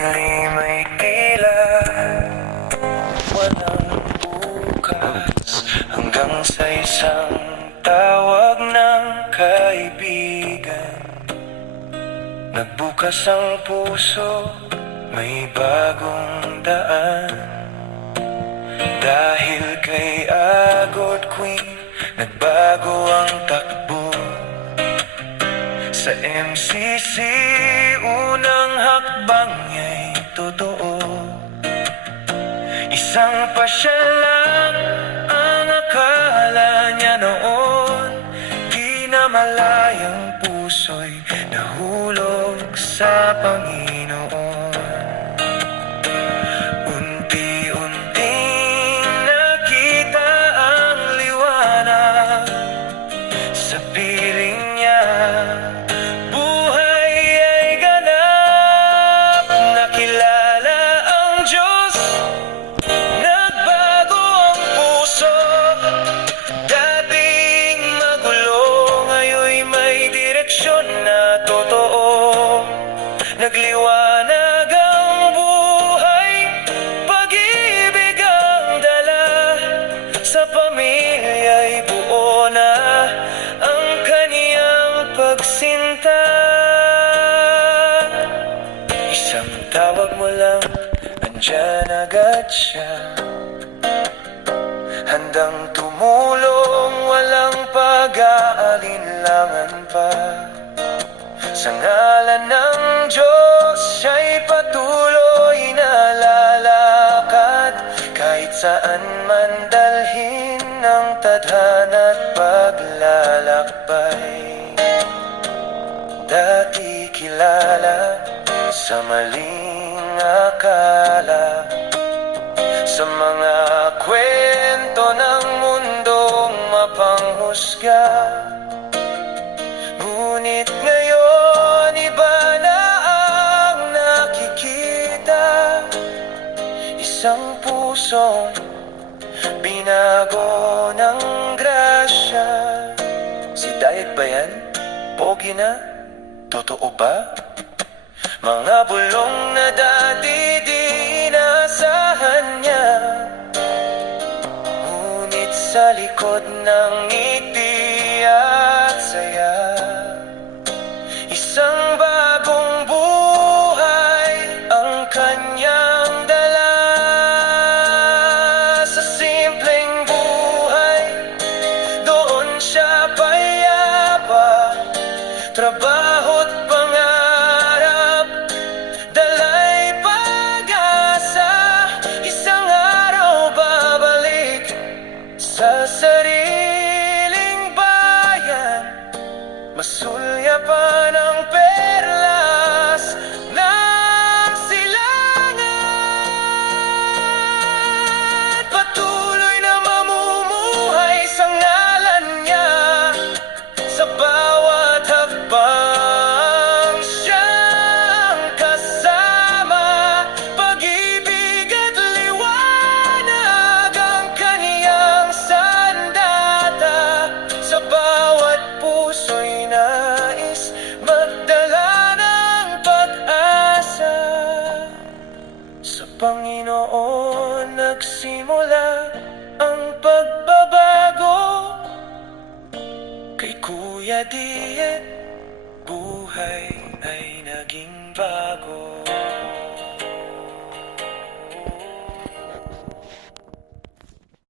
dilim ay tila walang bukas, hanggang sa isang tawag ng kaibigan. Nagbukas ang puso, may bagong daan. Dahil kay Agod Queen, nagbago ang takbo. Sa MCC, unang hakbang ay totoo. Isang pasyal lang ang akala niya noon. Di na malayang puso'y nahulog sa Panginoon. Unti-unting nakita ang liwanag sa piling niya. Buhay ay ganap, nakilala ang Diyos. Nagbago ang puso, dating magulo, ngayon'y may direksyon na totoo. Nagliwanag ang buhay, pag-ibig ang dala. Sa pamilya'y buo na ang kaniyang pagsinta. Isang tawag mo lang, andyan agad siya. Handang tumulong, walang pag-aalinlangan pa. Sa ngalan ng Diyos, siya'y patuloy na lalakad. Kahit saan man dalhin ng tadhana't paglalakbay. Dati kilala sa maling akala, sa mga kwento ng mundong mapanghusga. Ngunit ngayon iba na ang nakikita. Isang pusong binago ng grasya. Si Dayeg ba yan? Pogi na? Totoo ba? Mga bulong na dati di inaasahan niya, ngunit sa likod ng ngiti at saya, isang bagong buhay ang kanyang dala. Sa simpleng buhay, doon siya payapa. Trabaho't pangarap, dala'y pag-asa. Isang araw babalik sa sariling bayan, masulyapan ang perlas ng silangan. Patuloy na mamumuhay sa ngalan niya. Sa bawat hakbang siyang kasama, pag-ibig at liwanag ang kaniyang sandata. Sa bawat puso'y nais magdala ng pag-asa. Sa Panginoon nagsimula ang pagbabago. Kay Kuya Diet, buhay ay naging bago.